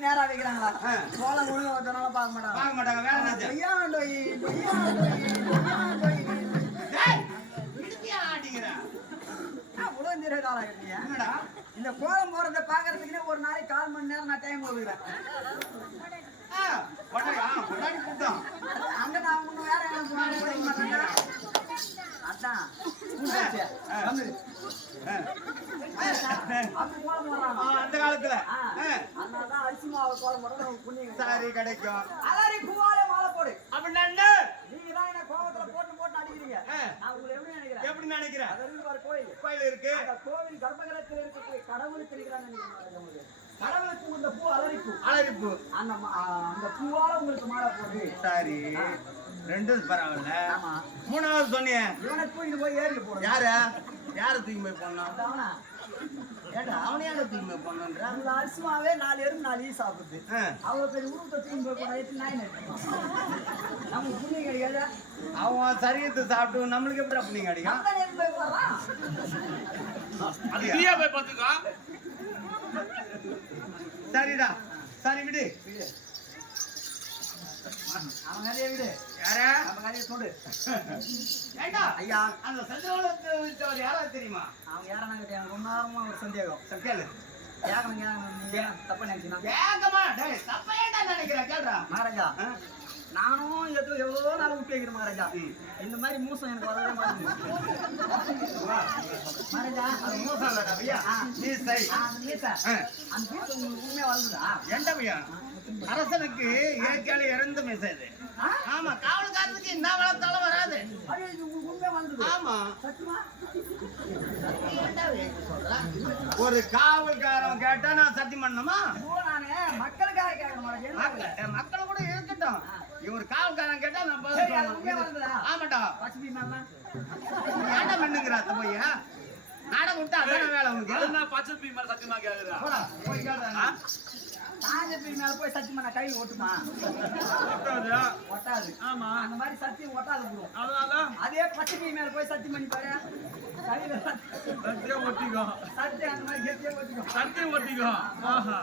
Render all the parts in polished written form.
திருப்பி நேரா வைக்கிறாங்களா கோலம் ஒழுங்கா வச்சனால பார்க்க மாட்டாங்க வேலை இந்த கோலம் போறத பாக்குறதுக்குன்னே ஒரு நாளைக்கு 1/4 மணி நேரம் நான் டைம் ஒதுக்குறேன். அங்க நான் ஒண்ணு வேற அதான் அந்த காலத்துல அதனாலதான் அரிசி மாவு கோலம் போடுறது புண்ணியம் சாரி கிடைக்கும். அலரி பூவாலே மாலை போடு அப்படின்னா நீங்க தான் என்ன கோபத்துல போட்டு அடிக்கிறீங்க. நான் உங்களை எப்படி நினைக்கிறேன் கோயில் இருக்கு. கோவில் கர்ப்பகிரகத்தில் இருக்கக்கூடிய கடவுளுக்கு இருக்கிறாங்க. கடவுளுக்கு இந்த பூ அலரிப்பூ அந்த பூவால உங்களுக்கு மாலை போடு. சரி ரெண்டும் பரவாயில்ல. மூணாவது சொன்னீங்க இவனை தூக்கி போய் ஏறிட்டு போடு. யார தூக்கி போய் போடணும்? அவனையான தூக்கி போய் போடணுன்ற அரிசிமாவே 4 எறும்பு 4 ஈ சாப்பிடுது. அவ்வளவு பெரிய உருவத்தை தூக்கி போய் போட நாய் நமக்கு புண்ணியம் கிடைக்காது. அவன் சரியத்தை சாப்பிட்டு நம்மளுக்கு எப்படி புண்ணியம் கிடைக்கும்? போய் பார்த்துக்கோ. சரிடா சரி விடு. அவன் கதையை விடு. யார நம்ம கதையை சொல்லு. ஏண்டா ஐயா அந்த சந்திரவளத்தை விட்டவர் யாராவது தெரியுமா? அவங்க யாரான கேட்டாங்க. ரொம்ப நேரமா ஒரு சந்தேகம். கேளு. நீங்க தப்பா நினைச்சீங்கன்னா கேட்கமா டேய் தப்பா ஏண்டா நினைக்கிற கேளுடா. மகாராஜா நானும் எவ்வளோ நாள் விட்டு வைக்கிறேன் மகாராஜா. இந்த மாதிரி மூசம் எனக்கு வரவே மாட்டேங்குது மகாராஜா. அது மூசம் இல்லடா ஐயா. நீ சரி அந்த மீசை உங்களுக்கு உண்மையா வளர்ந்துதா? ஏண்டா ஐயா அரசனுக்கு ஏற்கால இறந்த மெசேஜ். ஆமா காவல்காரனுக்கு என்ன வளர்த்தாலும் வராது. உண்மையா வளர்ந்துது. ஆமா சத்தியமா ஒரு காவல்காரன் கேட்டா நான் சத்தியம் பண்ணணுமா? நானு மக்களுக்காக கேட்கணும். மக்கள் கூட இருக்கட்டும். இவர் காவல்காரன் கேட்டா நான் ஆமாட்டா பசுபி மேல ஏண்டா மண்ணுங்கிறா போய் நாடகம் விட்டா அதான் வேலை உனக்கு. பச்சை மேல சத்தியமா கேக்குறா போய் கேட்டா காஞ்சப்பி மேல போய் சத்தியமா நான் கையில் ஓட்டுமா? ஒட்டாது. ஆமா அந்த மாதிரி சத்தியம் ஒட்டாது ப்ரோ. அதனால அதே பச்சை மேல போய் சத்தியம் பண்ணி பாரு கையில சத்தியம் ஒட்டிக்கோ. சத்தியம் அந்த மாதிரி கெட்டியா ஒட்டிக்கோ. சத்தியம் ஒட்டிக்கோ. ஆஹா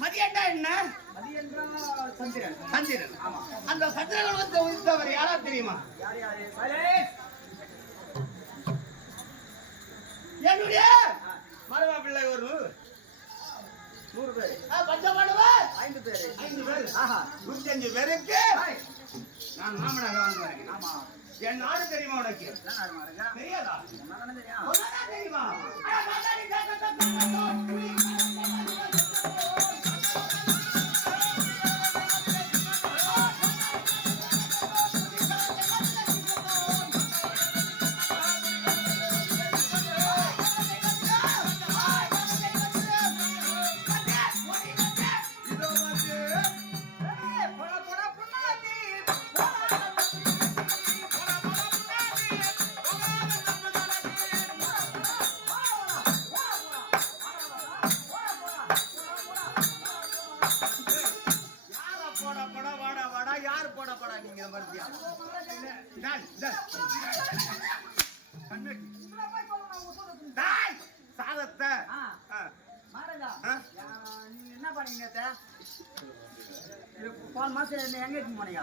மதியண்டா என்ன? சந்திரன். சந்திரன். அந்த சந்திரன் வந்து உதித்தவர் யாரா தெரியுமா? என்னுடைய மரவா பிள்ளை ஒரு 100 பேர். பஞ்சமானவர் 5 பேர். 5 பேர். 105 பேருக்கு நான் மாமனாக வாங்குவேன். ஆமா. என் நாடு தெரியுமா உனக்கு? தெரியாதா? தெரியுமா? சாதத்தை நீங்க என்ன பண்ணீங்க? போன மாசம் எங்க போனீங்க?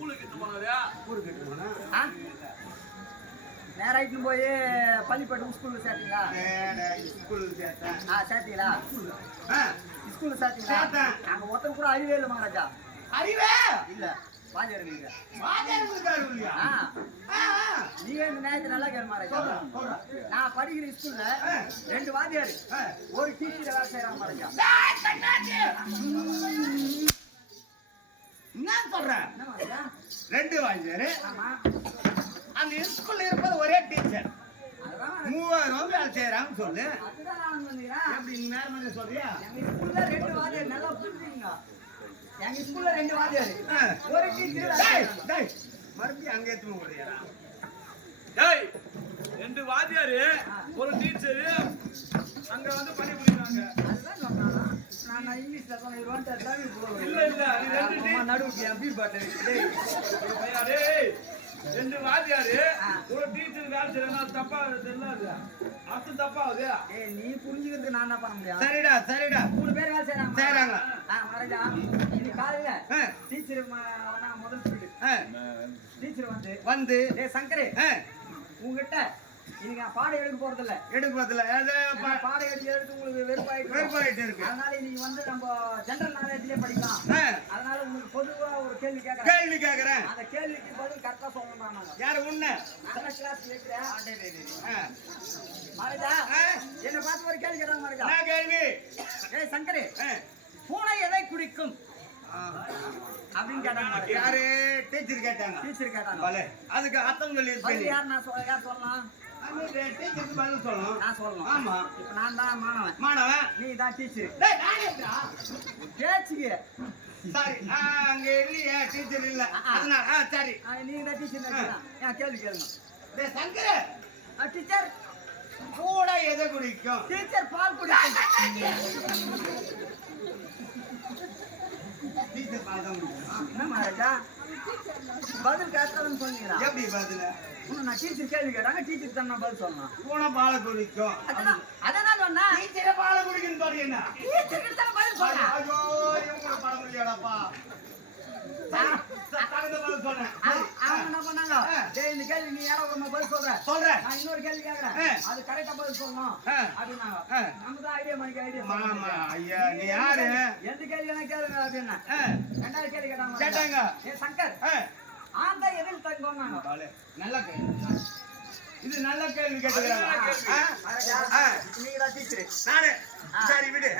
ஊருக்கு போனதா? ஊருக்கு போனா நேரா இட்டுன்னு போய் பள்ளிப்பட்டு ஸ்கூல்ல சேர்த்தீங்களா? ஸ்கூல் சேர்த்தேன். சேர்த்தீங்களா? ஸ்கூல்ல சேர்த்தீங்களா? சேர்த்தேன். அங்க ஒருத்தர் கூட அறிவே இல்லை மகாராஜா. அறிவே இல்ல வாத்தியார் நீங்க. வாத்தியாருக்கு இல்லையா? நீங்க இந்த நேரத்தை நல்லா கேளு மகாராஜா. நான் படிக்கிற ஸ்கூல்ல 2 வாத்தியார் ஒரு டீச்சர் வேலை செய்யறாங்க மகாராஜா. என்ன சொல்றேன்? என்ன மகாராஜா? 2 வாத்தியாரு. ஆமா. அந்த ஸ்கூல்ல இருப்பது ஒரே டீச்சர். அதான் 3000 வேலை செய்யறான்னு சொல்லு. அதுதான் நான் வந்துக்கிறேன். எப்படி நேரம் சொல்றியா? எங்க ஸ்கூல்ல 2 வாத்தியார் நல்லா புரிஞ்சுங்க. எங்க ஸ்கூல்ல 2 வாத்தியார் ஒரு டீச்சர். மறுபடியும் அங்கே எடுத்து போறியா? டேய் 2 வாத்தியாரு ஒரு டீச்சர் அங்க வந்து பணி புரியுறாங்க. அதுதான் சொன்னானா? நான் இங்கிலீஷ்ல சொன்னேன் தமிழ் போறேன். இல்ல இல்ல நீ 2 நடுவுக்கு அப்படி பாட்டு. டேய் பையா டேய் 2 வாத்தியாரு ஒரு டீச்சர் வேலை செய்யறனா தப்பா தெரியல. அர்த்தம் தப்பாவுது. ஏய் நீ புரிஞ்சுக்கிறது நான் என்ன பண்ண முடியும்? சரிடா சரிடா. 3 பேர் வேலை செய்றாங்க. செய்றாங்க. மகாராஜா இன்னைக்கு காலையில டீச்சர் வந்தா முதல் பீரியட். டீச்சர் வந்து டேய் சங்கரே உங்ககிட்ட இன்னைக்கு நான் பாடம் எடுக்க போறதில்ல. பாடம் எடுத்து உங்களுக்கு வெறுப்பாயிட்டு இருக்கு. அதனால இன்னைக்கு வந்து நம்ம ஜெனரல் நாலேஜ்லயே படிக்கலாம். அதனால உங்களுக்கு பொதுவா ஒரு கேள்வி கேக்குறேன். அந்த கேள்விக்கு பதில் கரெக்டா சொல்லணும். நாங்க யாரு உன்ன நான் கிளாஸ் கேக்குறேன். மகாராஜா என்ன பார்த்து ஒரு கேள்வி கேட்டாங்க மகாராஜா. நான் கேள்வி. ஏய் சங்கரே பூனை எதை குடிக்கும் அப்படின்னு கேட்டாங்க. யாரு டீச்சர் கேட்டாங்க. டீச்சர் கேட்டாங்க. அதுக்கு அர்த்தம் சொல்லி பதில் யார் சொல்லலாம்? டீச்சருக்கு பதில் சொல்லணும். நான் சொல்லணும். ஆமா. இப்ப நான் தான் மாணவன் நீ தான் டீச்சர். டேய் நானேடா. பேச்சுக்கு சாரி அங்க இல்லையே டீச்சர் இல்ல. அதனால சரி நீ தான் டீச்சர் நான் கேள்வி கேளுங்க. டேய் சங்கரே டீச்சர் கூட எதை குடிக்கும்? டீச்சர் பால் குடிக்கும். டீச்சர் பால் தான் குடிக்கும். என்ன மகாராஜா பதில் கரெக்டான்னு சொன்னீங்களா? எப்படி பதில்? நான் டீச்சர் கேள்வி கேட்டாங்க. டீச்சர் தான் நான் பதில் சொல்லணும். பூனை பாலை குடிக்கும். அதான் சொன்னா டீச்சரே பாலை குடிக்கும் பாரு என்ன? டீச்சர் கிட்ட பதில் சொல்றேன். ஐயோ இவங்க பாட முடியாடாப்பா. தகுந்த பதில் சொன்னேன். அவங்க என்ன பண்ணாங்க? டேய் இந்த கேள்வி நீ யாரோ ஒரு பதில் சொல்றேன். நான் இன்னொரு கேள்வி கேக்குறேன். அது கரெக்டா பதில் சொல்லணும் அப்படின்னாங்க. நம்ம தான் ஐடியா பண்ணி ஐடியா. மாமா ஐயா நீ யாரு? எந்த கேள்வி என்ன கேளுங்க அப்படின்னா 2வது கேள்வி கேட்டாங்க. ஏ சங்கர் ஆந்தா எதில் தங்கோன்னாங்க. நல்ல கேள்வி. இது நல்ல கேள்வி கேட்டுக்கிறாங்க. நீங்க தான் டீச்சர். நானே சரி விடு.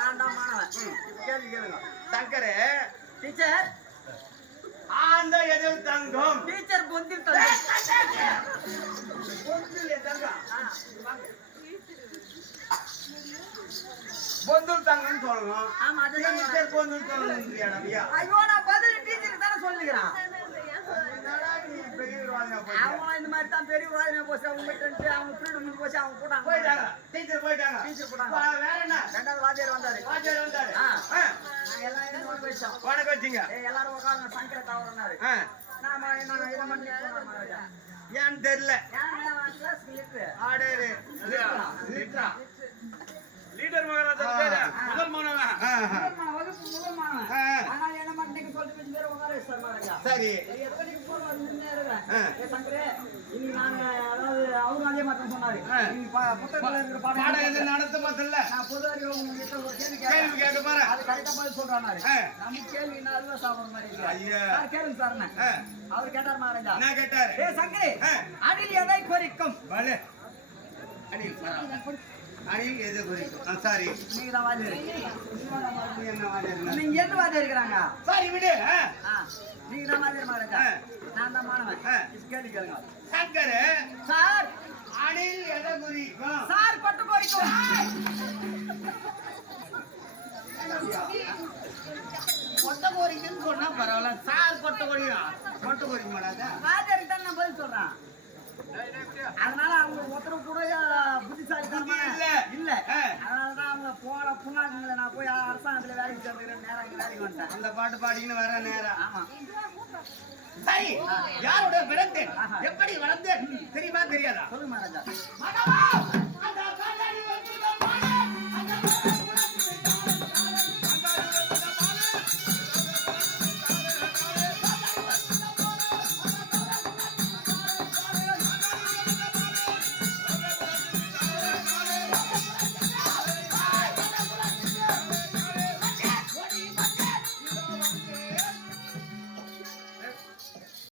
நான் தான் மாணவன். கேள்வி கேளுங்க. சங்கரே டீச்சர் ஆந்த எதில் தங்கும்? டீச்சர் பொந்தில் தங்கும். பொந்தில் தங்கம். பொந்தில் தங்கன்னு சொல்லணும். ஆமா அதுதான் டீச்சர் பொந்தில் தங்கம்ங்கறியாடா? ஐயோ நான் பதில் டீச்சருக்கு தான சொல்லிக்கிறான். என்னடா நீ பெரிய வாங்க அவன் இந்த மாதிரி தான் பெரிய வாயினா போச்சு. அவங்க டென்ட் அவங்க ஃப்ரீடம் போச்சு. அவங்க போயிட்டாங்க. டீச்சர் போயிட்டாங்க. வேற என்ன? 2வது வாத்தியார் வந்தாரு. நான் எல்லாரும் வணக்கம் வச்சோம். வணக்கம் வச்சீங்க. எல்லாரும் உட்கார்ந்து சங்கர தவறனாரு. நாம என்ன இத பண்ணி போறோம். ஏன் தெரியல. Class leader. ஆடேரு. லீடர் மகாராஜா பேரு முதல் மாணவன். வகுப்பு முதல் மாணவன். ஆனா என்ன மட்டும் சொல்லிட்டு பேர் உட்கார சார் மகாராஜா. சரி. எத்தனை போற வந்து இருக்கேன். ஏ சங்கரே இன்னைக்கு நான் அதாவது அவரும் அதே மாதிரி சொன்னாரு. நீ புத்தகத்துல இருக்கிற பாடம் எது நடத்த மாட்டல. நான் பொது அறிவு உங்ககிட்ட ஒரு கேள்வி கேட்க போறேன். அது கரெக்டா பதில் சொல்றானாரு. நம்ம கேள்வி என்ன அல்வா சாப்பிடுற மாதிரி இருக்கு. ஐயா சார் கேளுங்க சார். அவர் கேட்டார் மகாராஜா. என்ன கேட்டாரு? ஏ சங்கரே அணில் எதை குறிக்கும்? வலே அணில் எதை குறிக்கும்? சாரி நீங்க தான் வாதிரு. என்ன வாதிரு? நீங்க எந்த வாதிரு இருக்கறாங்க? சாரி விடு. நீங்க தான் வாதிரு மகாராஜா. நான் தான் மாணவன். கேள்வி கேளுங்க. சங்கரே சார் அணில் எதை குறிக்கும்? சார் பட்டு குறிக்கும். கொட்டை கோரிக்குன்னு சொன்னா பரவாயில்ல. சார் கொட்டை கோரிக்க மாட்டாங்க. வாதிரு தான் நான் பதில் சொல்றேன். அதனால அவங்க ஒருத்தர் கூட புத்திசாலித்தனமா இல்ல. அதனாலதான் அவங்க போற புண்ணாக்குங்களை நான் போய் அரசாங்கத்துல வேலைக்கு சேர்ந்துக்கிறேன். நேரம் வேலைக்கு வந்துட்டேன். அந்த பாட்டு பாடிக்கின்னு வர நேரம். ஆமா சரி யாரோட பிறந்தேன் எப்படி வளர்ந்தேன் தெரியுமா தெரியாதா? சொல்லுங்க மகாராஜா. மகவா